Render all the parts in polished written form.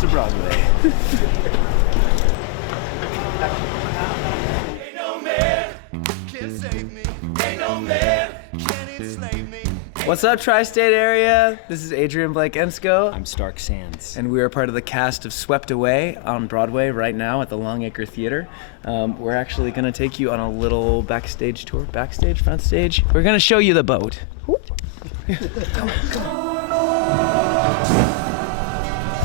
to Broadway. Ain't no man can save me. Ain't no man can enslave me. What's up, tri-state area? This is Adrian Enscoe. I'm Stark Sands. And we are part of the cast of Swept Away on Broadway right now at the Longacre Theater. We're actually going to take you on a little backstage tour. Backstage, front stage. We're going to show you the boat. Come on.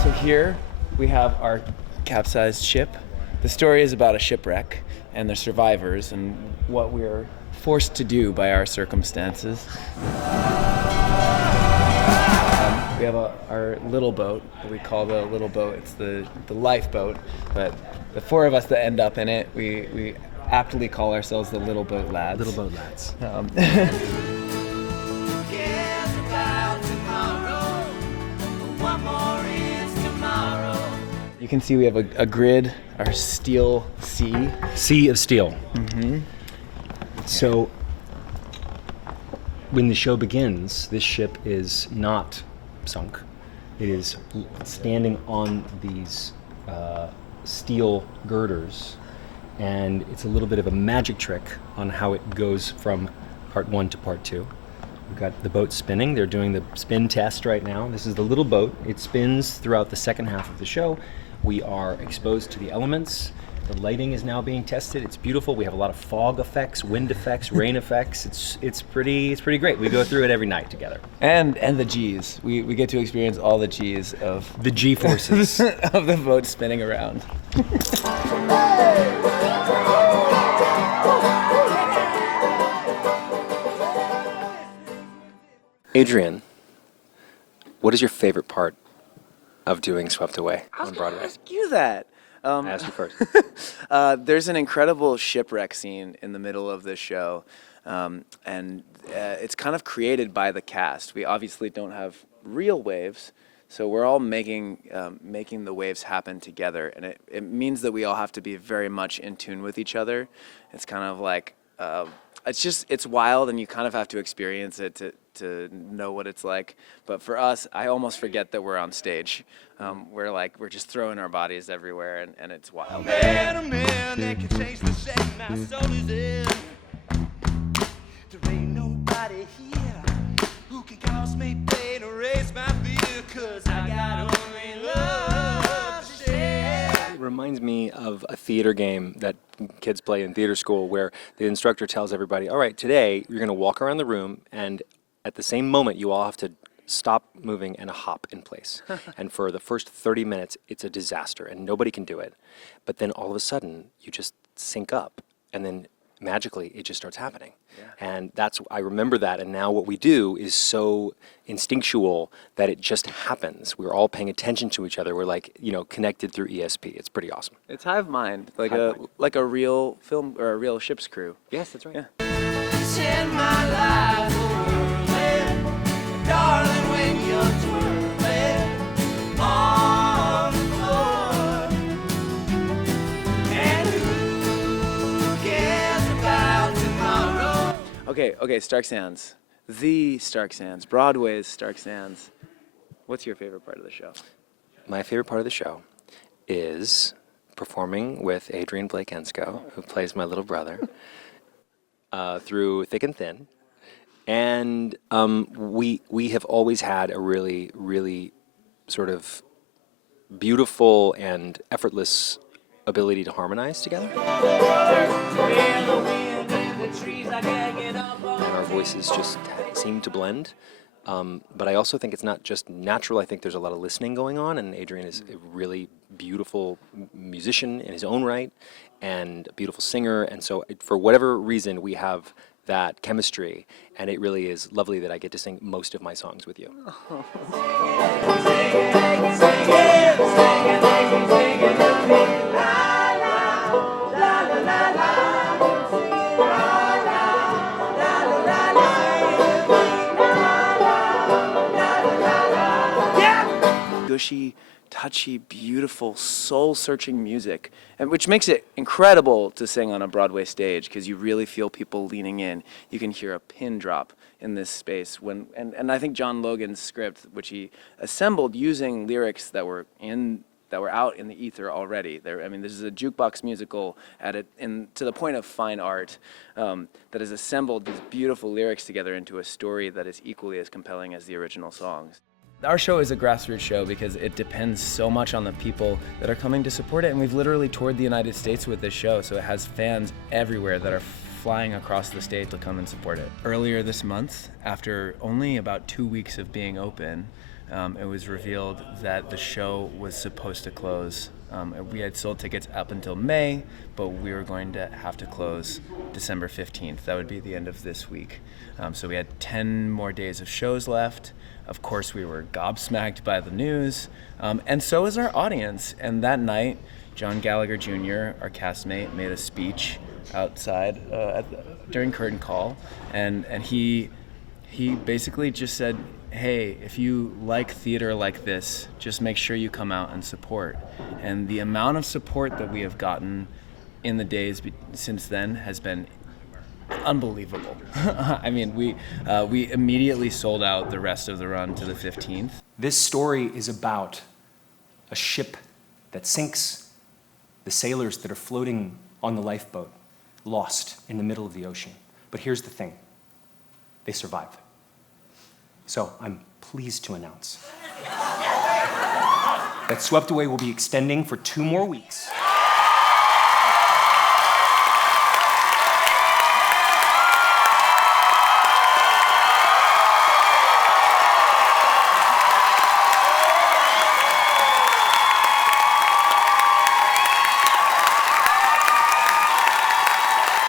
So here we have our capsized ship. The story is about a shipwreck and the survivors and what we're forced to do by our circumstances. We have our little boat, what we call the little boat. It's the lifeboat, but the four of us that end up in it, we aptly call ourselves the Little Boat Lads. Little Boat Lads. You can see we have a grid, our steel sea. Sea of Steel. Mm-hmm. So, when the show begins, this ship is not sunk. It is standing on these steel girders, and it's a little bit of a magic trick on how it goes from part one to part two. We've got the boat spinning. They're doing the spin test right now. This is the little boat. It spins throughout the second half of the show. We are exposed to the elements. The lighting is now being tested. It's beautiful. We have a lot of fog effects, wind effects, rain effects. It's pretty great. We go through it every night together. And the G's. We get to experience all the G's of The G forces of the boat spinning around. Adrian, what is your favorite part of doing Swept Away on Broadway? Ask you that. I asked you first. There's an incredible shipwreck scene in the middle of this show, and it's kind of created by the cast. We obviously don't have real waves, so we're all making the waves happen together, and it means that we all have to be very much in tune with each other. It's kind of like it's wild, and you kind of have to experience it to know what it's like. But for us, I almost forget that we're on stage. We're just throwing our bodies everywhere, and it's wild. A man that can change the shape my soul is in. There ain't nobody here who can cause me pain or raise my fear, 'cause I got only love to share. It reminds me of a theater game that kids play in theater school where the instructor tells everybody, all right, today you're going to walk around the room, and at the same moment you all have to stop moving and hop in place. And for the first 30 minutes, it's a disaster and nobody can do it. But then all of a sudden, you just sync up and then magically it just starts happening. Yeah. And I remember that, and now what we do is so instinctual that it just happens. We're all paying attention to each other. We're connected through ESP. It's pretty awesome. It's hive mind, like a real film or a real ship's crew. Yes, that's right. Yeah. Send my life whirling, darling, when you're twirling on the floor. And who cares about tomorrow? Okay, Stark Sands. The Stark Sands. Broadway's Stark Sands. What's your favorite part of the show? My favorite part of the show is performing with Adrian Enscoe, who plays my little brother, through thick and thin. And we have always had a really, really sort of beautiful and effortless ability to harmonize together. And our voices just seem to blend. But I also think it's not just natural. I think there's a lot of listening going on, and Adrian is a really beautiful musician in his own right and a beautiful singer. And so for whatever reason, we have that chemistry, and it really is lovely that I get to sing most of my songs with you. Gushy, touchy, beautiful, soul-searching music, and which makes it incredible to sing on a Broadway stage because you really feel people leaning in. You can hear a pin drop in this space and I think John Logan's script, which he assembled using lyrics that were in that were out in the ether already. I mean, this is a jukebox musical to the point of fine art that has assembled these beautiful lyrics together into a story that is equally as compelling as the original songs. Our show is a grassroots show because it depends so much on the people that are coming to support it, and we've literally toured the United States with this show, so it has fans everywhere that are flying across the state to come and support it. Earlier this month, after only about 2 weeks of being open, it was revealed that the show was supposed to close. We had sold tickets up until May, but we were going to have to close December 15th. That would be the end of this week. So we had 10 more days of shows left. Of course, we were gobsmacked by the news, and so was our audience. And that night, John Gallagher Jr., our castmate, made a speech outside during curtain call, and he basically just said, hey, if you like theater like this, just make sure you come out and support. And the amount of support that we have gotten in the days since then has been unbelievable. I mean, we immediately sold out the rest of the run to the 15th. This story is about a ship that sinks, the sailors that are floating on the lifeboat, lost in the middle of the ocean. But here's the thing, they survive. So I'm pleased to announce that Swept Away will be extending for 2 more weeks.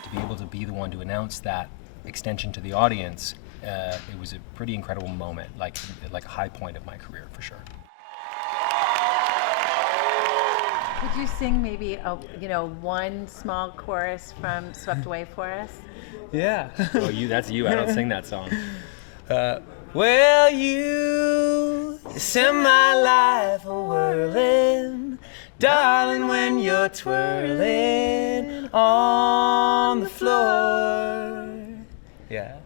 To be able to be the one to announce that extension to the audience, it was a pretty incredible moment, like a high point of my career for sure. Could you sing maybe one small chorus from Swept Away for us? Yeah. Oh, that's you. I don't sing that song. Well, you send my life a whirling, darling, when you're twirling on the floor. Yeah.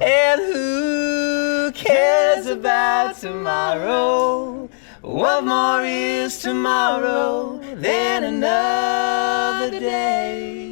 And who cares about tomorrow? What more is tomorrow than another day?